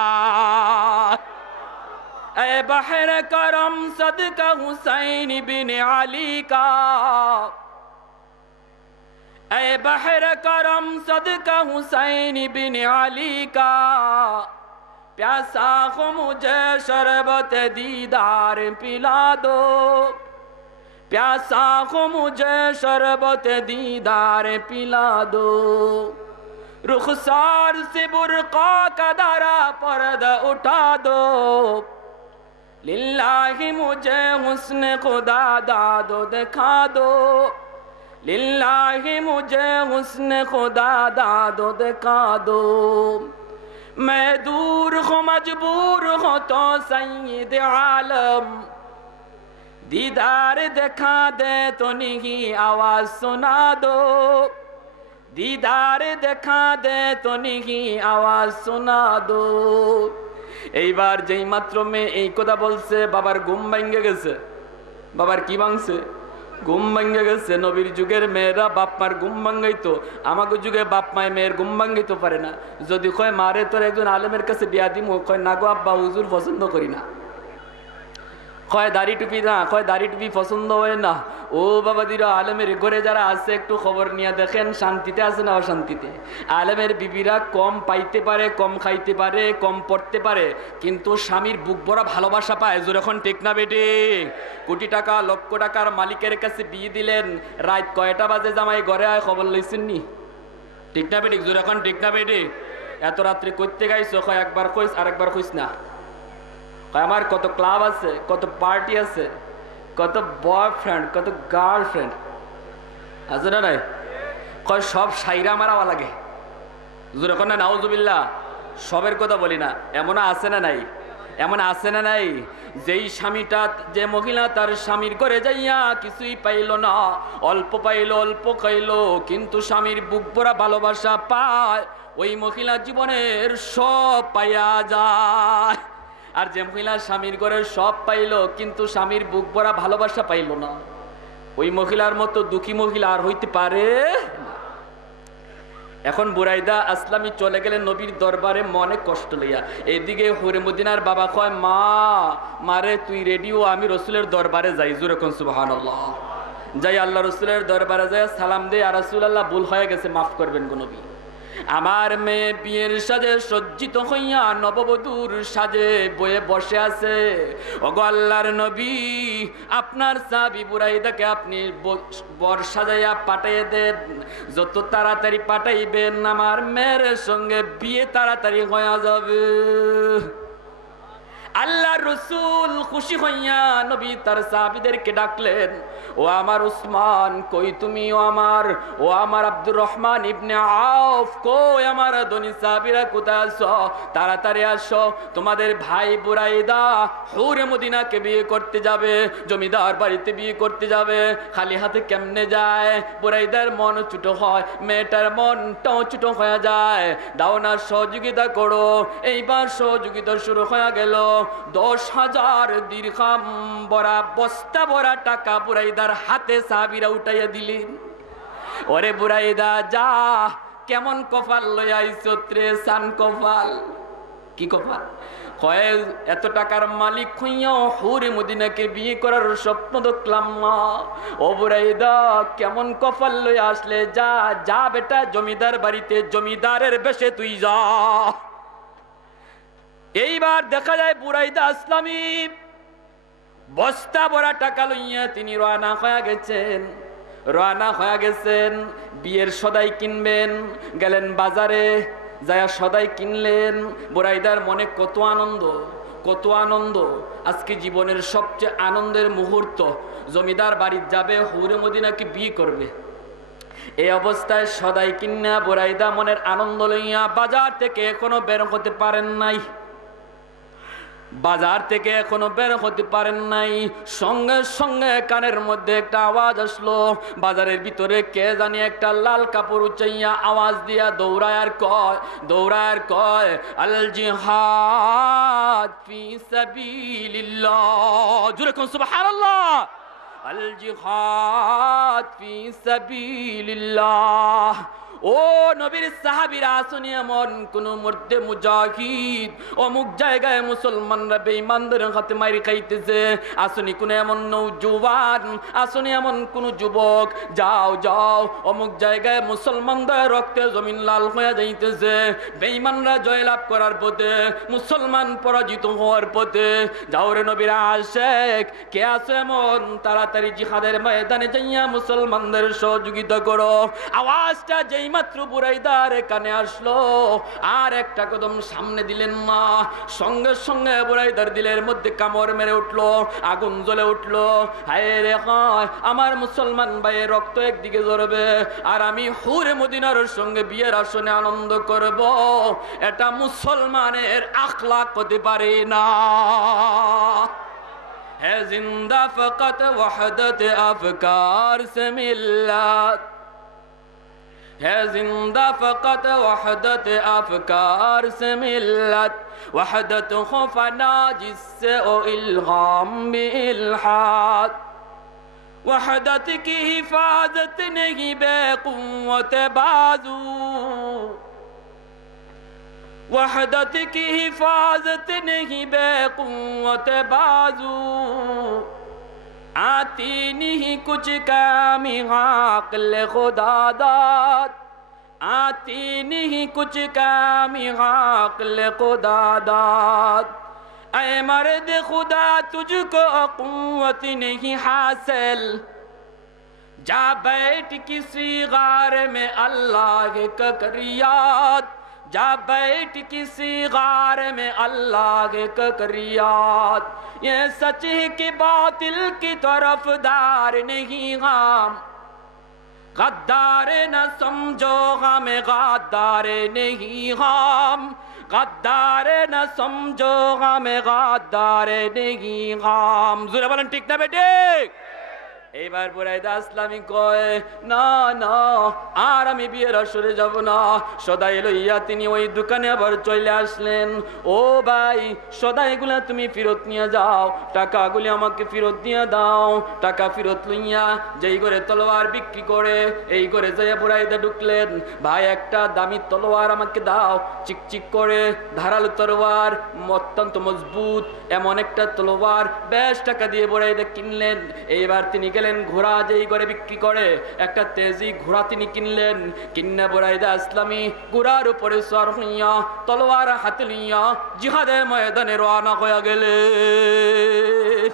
ऐ बहर करम सदका हुसैन बिन अली का, ऐ बहर करम सदका हुसैन बिन अली का, प्यासा हो मुझे शरबत दीदार पिला दो, प्यासा हो मुझे शरबत दीदार पिला दो, रुखसार से बुर्का का दारा पर्दा उठा दो, लिल्लाही मुझे हुस्न खुदा दादो दिखा दो, लिल्लाही मुझे हुस्न खुदा दादो दिखा दो, मैं दूर हो मजबूर हो तो सैयद आलम, दीदार दिखा दे तो नहीं आवाज सुना दो, दीदार दिखा दे तो नहीं आवाज सुना दो। এইবার যেই মাত্র মেয়ে এই কথা বলছে বাবার ঘুম ভেঙে গেছে। বাবার কি ভাঙছে? ঘুম ভেঙে গেছে। নবীর যুগের মেয়েরা বাপ মার ঘুম ভাঙাইতো, আমাকে যুগে বাপ মায় মেয়ের ঘুম ভাঙাইতে পারে না। যদি কয় মারে তোর একজন আলেমের কাছে বিয়া দিমু, কয় না গো আব্বা হুজুর পছন্দ করি না। কয় দাড়ি টুপি না, কয় দাড়ি টুপি পছন্দ হয় না। ও বাবা দিরা আলেমের ঘরে যারা আছে একটু খবর নিয়ে দেখেন শান্তিতে আছে না অশান্তিতে। আলেমের বিবিরা কম পাইতে পারে, কম খাইতে পারে, কম পড়তে পারে, কিন্তু স্বামীর বুক ভরা ভালোবাসা পায়। যখন ঠিক না বেটে, কোটি টাকা লক্ষ টাকার মালিকের কাছে বিয়ে দিলেন, রাত কয়টা বাজে জামাই ঘরে আয় খবর লইছেন নি? ঠিক না বেটে? যখন ঠিক না বেটে, এত রাত্রে করতে গাইছো, কয় একবার কইস আর একবার কইস না। আমার কত ক্লাব আছে, কত পার্টি আছে, কত বয়ফ্রেন্ড, কত গার্লফ্রেন্ড আছে না নাই? কয় সব সাইরা মারাওয়া লাগে। যখন না নাউজুবিল্লাহ, সবের কথা বলি না, এমন আছে না নাই? এমন আছে না নাই? যেই স্বামীটা, যে মহিলা তার স্বামীর ঘরে যাইয়া কিছুই পাইল না, অল্প পাইল, অল্প খাইল, কিন্তু স্বামীর বুক ভরা ভালোবাসা পায়, ওই মহিলা জীবনের সব পাইয়া যায়। আর যে মহিলা স্বামীর ঘরে সব পাইল কিন্তু স্বামীর বুক ভরা ভালোবাসা পাইল না, ওই মহিলার মতো দুঃখী মহিলা আর হইতে পারে না। এখন বুরাইদা আসলামী চলে গেলেন নবীর দরবারে মনে কষ্ট লইয়া। এইদিকে হুরে মদিনার বাবা কয় মা, মারে তুই রেডিও, আমি রসুলের দরবারে যাই। জোরে কোন সুবহানাল্লাহ। যাই আল্লাহ রসুলের দরবারে যাই, সালাম দে, আর রাসূলুল্লাহ ভুল হয়ে গেছে, মাফ করবেন গো নবী। আমার মেয়ে বিয়ের সাজে সজ্জিত হইয়া নববধূর সাজে বয়ে বসে আছে। ওগো আল্লাহর নবী, আপনার সাহাবী বুরাইদাকে আপনি বর সাজাইয়া পাঠিয়ে দেন। যত তাড়াতাড়ি পাঠাইবেন আমার মেয়ের সঙ্গে বিয়ে তাড়াতাড়ি হয়ে যাবে। আল্লাহ রসুল খুশি হইয়া নবী তার সাহাবীদেরকে ডাকলেন, ও আমার উসমান কই তুমি, ও আমার আব্দুর রহমান ইবনে আউফ কই, আমার ধনী সাহাবীরা কোথায় আছো, তাড়াতাড়ি আসো, তোমাদের ভাই বুরাইদা হুরে মদিনাকে বিয়ে করতে যাবে, জমিদার বাড়িতে বিয়ে করতে যাবে, খালি হাতে কেমনে যায়? বুরাইদার মন ছোট হয়, মেয়েটার মনটাও ছোট হয়ে যায়, দাও না সহযোগিতা করো। এইবার সহযোগিতা শুরু হয়ে গেল। 10,000 দিরহাম ভরা বস্তা ভরা টাকা বুরাইদার হাতে সাহাবীরা উঠাইয়া দিলেন। ওরে বুরাইদা যা, কেমন কপাল লইয়া আইছো রে, সান কপাল। কি কপাল? কয় এত টাকার মালিক হইয়াও হুরে মদিনাকে বিয়ে করার স্বপ্ন দেখলাম না। ও বুরাইদা কেমন কপাল লইয়া আসলে, যা যা বেটা জমিদার বাড়িতে জমিদারের বেশে তুই যা। এইবার দেখা যায় বুরাইদা আসলামী বস্তা ভরা টাকা লইয়া তিনি রওনা হয়ে গেছেন। বিয়ের সদাই কিনবেন, গেলেন বাজারে, যায়া সদাই কিনলেন। বুরাইদার মনে কত আনন্দ, আজকে জীবনের সবচেয়ে আনন্দের মুহূর্ত, জমিদার বাড়ি যাবে, হুরে মদিনাকে বিয়ে করবে। এই অবস্থায় সদাই কিনা বুরাইদা মনের আনন্দ লইয়া বাজার থেকে এখনো বের হতে পারেন নাই। সঙ্গে সঙ্গে কানের মধ্যে একটা আওয়াজ আসলো। বাজারের ভিতরে কে জানি একটা লাল কাপড় উচাইয়া আওয়াজ দিয়া দৌড়ায় কয় আল জিহাদ ফি সাবিলিল্লাহ। জোরে কোন সুবহানাল্লাহ। আল জিহাদ ফি সাবিলিল্লাহ। ও নবীর সাহাবীরা আসুনি, এমন কোন মধ্যে মুজাহিদ অমুক জায়গায় মুসলমানরা বেঈমানদের হাতে মাইর খাইতেছে, আসুনি কোন এমন নওজোয়ান, আসুনি এমন কোন যুবক, যাও অমুক জায়গায় মুসলমানদের রক্তে জমিন লাল হয়ে যাইতেছে, বেঈমানরা জয়লাভ করার পথে, মুসলমান পরাজিত হওয়ার পথে, যাও রে নবীর আশিক, কে আছে এমন, তাড়াতাড়ি জিহাদের ময়দানে যাইয়া মুসলমানদের সহযোগিতা করো। আওয়াজটা যেই মাত্র বুরাইদার কানে আসলো, আর একটা কদম সামনে দিলেন না, সঙ্গে সঙ্গে বুরাইদার দিলের মধ্যে কামড় মেরে উঠলো, আগুন জ্বলে উঠলো। হায় রে হায়, আমার মুসলমান ভাইয়ের রক্ত একদিকে ঝরবে, আর আমি হুরে মদিনার সঙ্গে বিয়ের আসনে আনন্দ করব, এটা মুসলমানের আখলাক হতে পারে না। है जिंदा फकत वहदत अफकार से मिल्लत, है जिंदा फकत वहदत अफकार से मिल्लत, वहदत हो फना जिससे ओ इल्हाम भी इल्हाद, वहदत की हिफाजत नहीं बेकुव्वत बाजू, वहदत की हिफाजत नहीं बेकुव्वत बाजू, आती नहीं कुछ कामी अक्ल खुदा दाद, आती नहीं कुछ कामी अक्ल खुदा दाद, ऐ मर्द खुदा तुझको कुव्वत नहीं हासिल, जा बैठ किसी गार में अल्लाह का कर याद, जा बैठ किसी गार में अल्लाह का कर याद, ये सच है कि बातिल की तरफदार नहीं हम, गद्दार न समझो हमें गद्दार नहीं हम, गद्दार न समझो हमें गद्दार नहीं हम। জোরে বলেন ঠিক না বেটে? এইবার বুরাইদা আসলামী কয়, না না, আর আমি বিয়ের আসরে যাব না। সদাই লইয়া তিনি ওই দোকানে আবার চলে আসলেন। ও ভাই, সদাইগুলা তুমি ফেরত নিয়ে যাও, টাকাগুলি আমাকে ফেরত দিয়ে দাও। টাকা ফেরত লইয়া যেই করে তলোয়ার বিক্রি করে, এই করে যাইয়া বুরাইদা ঢুকলেন। ভাই, একটা দামি তলোয়ার আমাকে দাও, চিকচিক করে ধারালো তলোয়ার, অত্যন্ত মজবুত এমন একটা তলোয়ার বেশ টাকা দিয়ে বুরাইদা কিনলেন। এইবার তিনি গেলেন ঘোড়া যেই করে বিক্রি করে, একটা তেজি ঘোড়া তিনি কিনলেন। কিন্না বুরাইদা আসলামী ঘোড়ার উপরে সওয়ার হইয়া তলোয়ার হাতে লইয়া জিহাদের ময়দানে রওনা হয়ে গেলেন।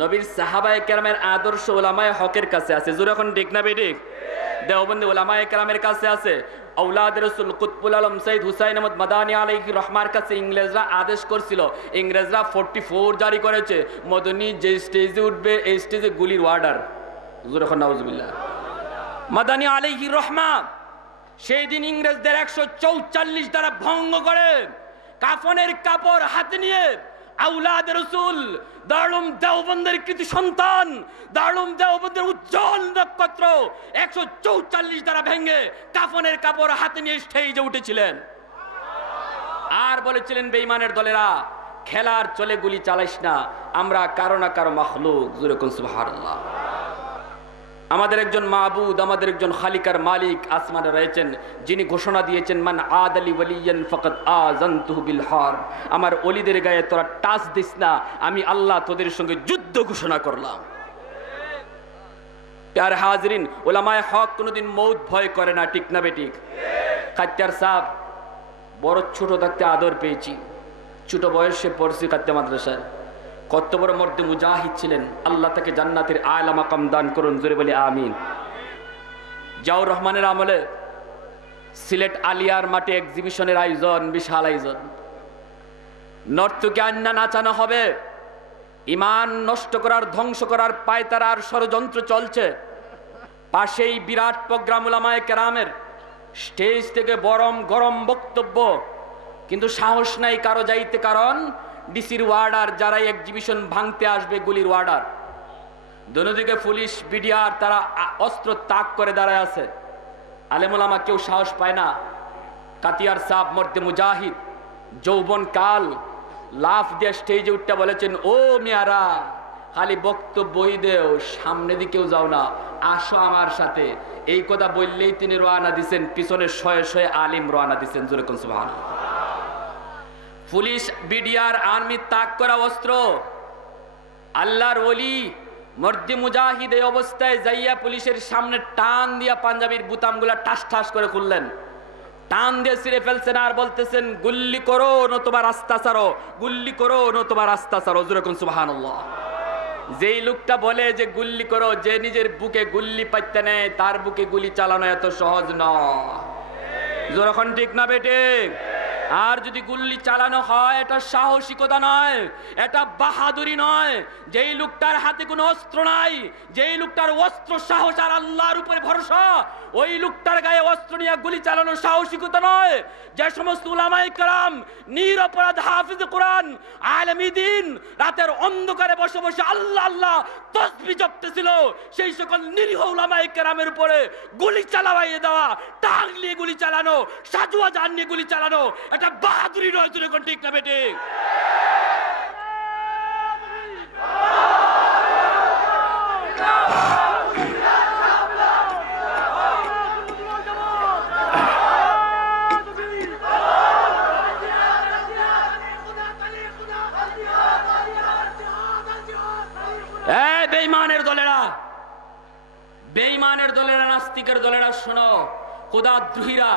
নবীর সাহাবায়ে কেরামের আদর্শ উলামায়ে হকের কাছে আছে। জোরে এখন ঠিক না বেঠিক? দেওবন্দি উলামায়ে কেরামের কাছে আছে, আওলাদ রাসূল কুতবুল আলম সৈয়দ হুসাইন আহমদ মাদানী আলাইহির রহমার কাছে ইংরেজরা আদেশ করছিল, ইংরেজরা 44 জারি করেছে, মদনী যে স্টেজে উঠবে এই স্টেজে গুলির অর্ডার। হুজুর এখন নাউজুবিল্লাহ। মাদানী আলাইহির রহমা সেই দিন ইংরেজদের 144 দ্বারা ভঙ্গ করে কাফনের কাপড় হাতে নিয়ে আওলাদ রাসূল দারুল দেওবন্দের কৃতি সন্তান, দারুল দেওবন্দের উজ্জ্বল নক্ষত্র 144 দ্বারা ভেঙে কাফনের কাপড় হাতে নিয়ে স্টেজে উঠেছিলেন। আর বলেছিলেন বেঈমানের দলেরা, খেলার চলে গুলি চালাইস না, আমরা কারো না কারো মাখলুক। জোরে কোন সুবহানাল্লাহ। আমাদের একজন মাবুদ, আমাদের একজন খালিকার মালিক আসমানে রয়েছেন, যিনি ঘোষণা দিয়েছেন মান আদালি ওয়ালিয়ান ফাকাদ আযানতুহু বিল হারব। আমার ওলিদের গায়ে তোরা টাচ দিস না, আমি আল্লাহ তোদের সঙ্গে যুদ্ধ ঘোষণা করলাম। প্যারে হাজরিন, উলামায়ে হক কোনোদিন মৌত ভয় করে না, ঠিক না বেঠিক? কাত্তার সাহেব বড় ছোট থাকতে আদর পেয়েছি, ছোট বয়সে পড়ছি কাত্তা মাদ্রাসায়। কত বড় মর্দে মুজাহিদ ছিলেন, আল্লাহ তাকে জান্নাতের আলা মাকাম দান করুন, জোরে বলি আমিন। জিয়াউর রহমানের আমলে সিলেট আলিয়ার মাঠে এক্সিবিশনের আয়োজন, বিশাল আয়োজন। নর্তকে আন্না নাচানো হবে, ইমান নষ্ট করার, ধ্বংস করার পায়তারার ষড়যন্ত্র চলছে। পাশেই বিরাট প্রোগ্রাম উলামায়ে কেরামের, স্টেজ থেকে গরম গরম বক্তব্য, কিন্তু সাহস নাই কারো যাইতে, কারণ ডিসির ওয়ার্ডার, যারা এক্সিবিশন ভাঙতে আসবে গুলির ওয়ার্ডার। দুদিকে পুলিশ বিডিআর, তারা অস্ত্র তাক করে দাঁড়ায় আছে। আলেমুলামা কেউ সাহস পায় না। কাতিয়ার সাহেব মর্দে মুজাহিদ, যৌবন কাল, লাফ দিয়ে স্টেজে উঠতে বলেছেন, ও মিয়ারা খালি বক্তব্যই দেও, সামনে দিকেও যাও না, আসো আমার সাথে। এই কথা বললেই তিনি রওনা দিছেন, পিছনে শয়ে শয়ে আলিম রওনা দিছেন। জোরে কোন সুবহানাল্লাহ। পুলিশ বিডিআর আর্মি তাক করা অস্ত্র, আল্লাহর ওলি মর্দে মুজাহিদ এই অবস্থায় যাইয়া পুলিশের সামনে টান দিয়া পাঞ্জাবির বুতামগুলা ঠাস ঠাস করে খুললেন, টান দিয়ে ছিঁড়ে ফেলছেন, আর বলতেছেন গুল্লি করো নতুবা রাস্তা ছাড়ো, গুল্লি করো নতুবা রাস্তা ছাড়ো। জোরে কোন সুবহানাল্লাহ। যেই লোকটা বলে যে গুল্লি করো, যে নিজের বুকে গুল্লি পাইতে নেয়, তার বুকে গুলি চালানো এত সহজ নয়। যখন ঠিক না বেটে? আর যদি গুল্লি চালানো হয়, এটা সাহসিকতা নয়, এটা বাহাদুরি নয়। যেই লোকটার হাতে কোনো অস্ত্র নাই, যেই লোকটার অস্ত্র সাহস আর আল্লাহর উপরে ভরসা, ওই লোকটার গায়ে অস্ত্র নিয়ে গুলি চালানো সাহসিকতা নয়। যে সমস্ত উলামায়ে কেরাম নিরপরাধ হাফিজ কোরআন আলেমী দ্বীন রাতের অন্ধকারে বসে বসে আল্লাহ আল্লাহ তাসবিহ জপতেছিল, সেই সকল নিরীহ উলামায়ে কেরামের উপরে গুলি চালাইয়ে দেওয়া, টাং নিয়ে গুলি চালানো, সাজুয়া জান নিয়ে গুলি চালানো, এটা বাহাদুরি নয়। তুই কোন ঠিক না বেটে? বেঈমানের দলেরা, বেঈমানের দলেরা, নাস্তিকের দলেরা, শোনো, খোদাদ্রোহীরা,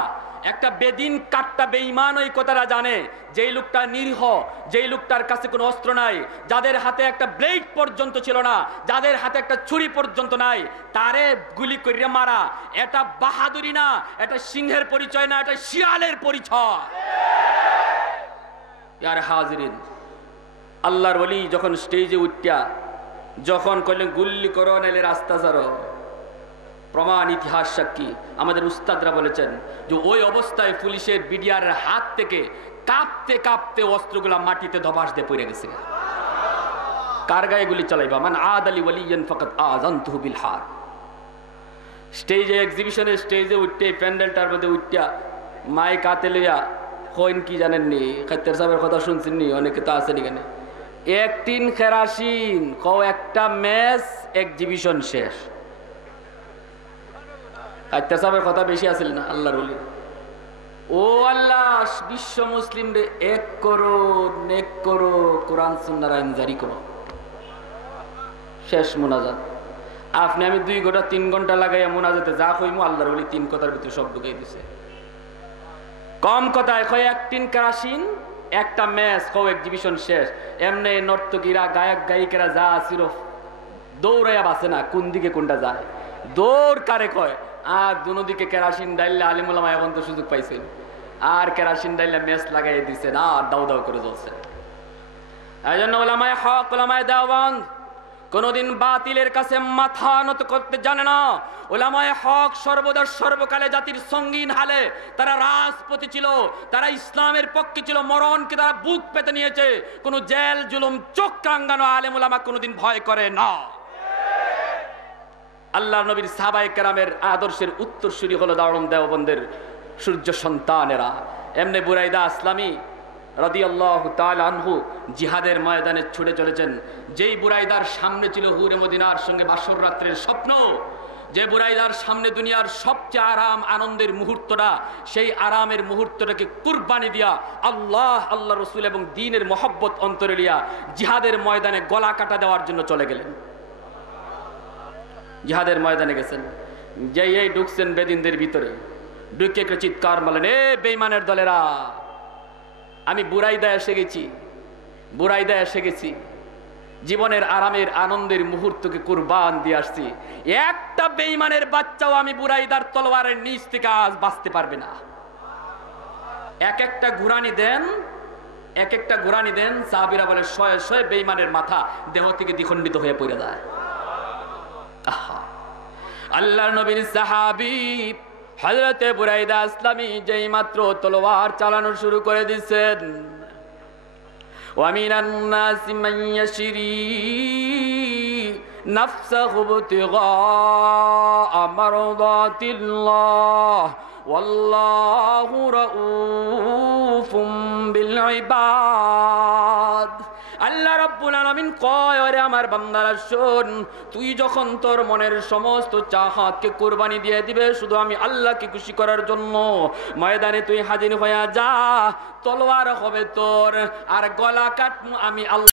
একটা বেদিন কাট্টা বেঈমান ওই কথাটা জানে, যেই লোকটা নিরীহ, যেই লোকটার কাছে কোনো অস্ত্র নাই, যাদের হাতে একটা ব্লেড পর্যন্ত ছিল না, যাদের হাতে একটা ছুরি পর্যন্ত নাই, তারে গুলি করিয়া মারা, এটা বাহাদুরি না, এটা সিংহের পরিচয় না, এটা শিয়ালের পরিচয়। ইয়ার হাজিরিন, আল্লাহর ওলি যখন স্টেজে উঠিয়া যখন কইলেন গুল্লি করো নাইলে রাস্তা ছাড়ো, প্রমাণ ইতিহাস সাক্ষী, আমাদের উস্তাদরা বলেছেন যে ওই অবস্থায় পুলিশের বিডিআরের হাত থেকে কাঁপতে কাঁপতে অস্ত্রগুলা মাটিতে ধবাস দিয়ে পড়ে গেছে। কার গায়ে গুলি চালাইবা? মান আদালি ওয়ালিয়ান ফাকাদ আযানতুহু বিল হারব। স্টেজে, এক্সিবিশনের স্টেজে উঠতে, প্যান্ডেলটার মধ্যে উঠিয়া মাইক হাতে লইয়া কইন কি জানেননি? খাত্তার সাহেবের কথা শুনছেননি? অনেকে তো আছেন এখানে। 1 কেরাসিন কও একটা ম্যাচ, এক্সিবিশন শেষ। খাত্তার সাহেবের কথা বেশি আসেন না আল্লাহর ওলি। ও আল্লাহ, বিশ্ব মুসলিম রে এক করো, নেক করো, কোরআন সুন্নাহর আইন জারি করো। শেষ মুনাজাত। আপনি আমি 2 ঘন্টা 3 ঘন্টা লাগাইয়া মুনাজাতে যা কইমু, আল্লাহর ওলি 3 কথার ভিতরে সব ঢুকাই দিছে। কম কথায় কয় 1 কেরাসিন, একটা ম্যাচ, কও এক্সিবিশন শেষ। এমনি নর্তকীরা, গায়ক গায়িকারা যা ছিল দৌড়াইয়া বাসে না, কোন দিকে কোনটা যায়। দৌড় কারে কয়? আর দুদিকে কেরাসিন ডাইলে আলিম ওলামা এখন তো সুযোগ পাইছেন, আর কেরাসিন ডাইলে মেস লাগাই দিচ্ছেন, আর দাউ দাউ করে জ্বলছে। এই জন্য ওলামায়ে হক, ওলামায়ে দেওবন্দ কোনদিন বাতিলের কাছে মাথা নত করতে জানে না। ওলামায়ে হক সর্বদা সর্বকালে জাতির সঙ্গীন হালে তারা রাজপতি ছিল, তারা ইসলামের পক্ষে ছিল, মরণকে তারা বুক পেতে নিয়েছে। কোন জেল জুলুম চোখ রাঙ্গানো আলেম ওলামা কোনদিন ভয় করে না। আল্লাহ নবীর সাহাবায়ে কেরামের আদর্শের উত্তরসূরি হলো দারুন দেওবন্দের সূর্য সন্তানেরা। এমনি বুরাইদা আসলামী রাদিয়াল্লাহু তাআলা আনহু জিহাদের ময়দানে ছুটে চলেছেন। যেই বুরাইদার সামনে ছিল হুরে মদিনার সঙ্গে বাসর রাত্রের স্বপ্ন, যে বুরাইদার সামনে দুনিয়ার সবচেয়ে আরাম আনন্দের মুহূর্তটা, সেই আরামের মুহূর্তটাকে কুরবানি দিয়া আল্লাহ, আল্লাহ রসুল এবং দ্বীনের মহব্বত অন্তরে লিয়া জিহাদের ময়দানে গলা কাটা দেওয়ার জন্য চলে গেলেন। জিহাদের ময়দানে গেছেন, যেই এই ঢুকছেন বেদিনদের ভিতরে, ঢুকে একটা চিৎকার মারলেন, এ বেঈমানের দলেরা, আমি বুরাইদা এসে গেছি, বুরাইদা এসে গেছি, জীবনের আরামের আনন্দের মুহূর্তকে কুরবান দিয়ে আসছি। একটা বেঈমানের বাচ্চাও আমি বুরাইদার তলোয়ারের নিচ থেকে আজ বাঁচতে পারবে না। এক একটা ঘুরানি দেন, এক একটা ঘুরানি দেন, সাহাবীরা বলে শয়ে শয়ে বেঈমানের মাথা দেহ থেকে দ্বিখণ্ডিত হয়ে পড়ে যায়। আল্লাহর নবীর সাহাবী হযরতে বুরাইদা আসলামী যেই মাত্র তলোয়ার চালানো শুরু করে দিয়েছেন, ওয়া মিনান নাসি মান ইয়াশরি নাফসাহু ইবতিগা মারদাতিল্লাহ ওয়াল্লাহু রাউফুম বিল ইবাদ। আল্লাহ রাব্বুল আলামিন কয়, ওরে আমার বান্দারা শোন, তুই যখন তোর মনের সমস্ত চাহাতকে কুরবানি দিয়ে দিবে শুধু আমি আল্লাহকে খুশি করার জন্য, ময়দানে তুই হাজির হয়ে যা, তলোয়ার হবে তোর আর গলা কাটমু আমি আল্লাহ।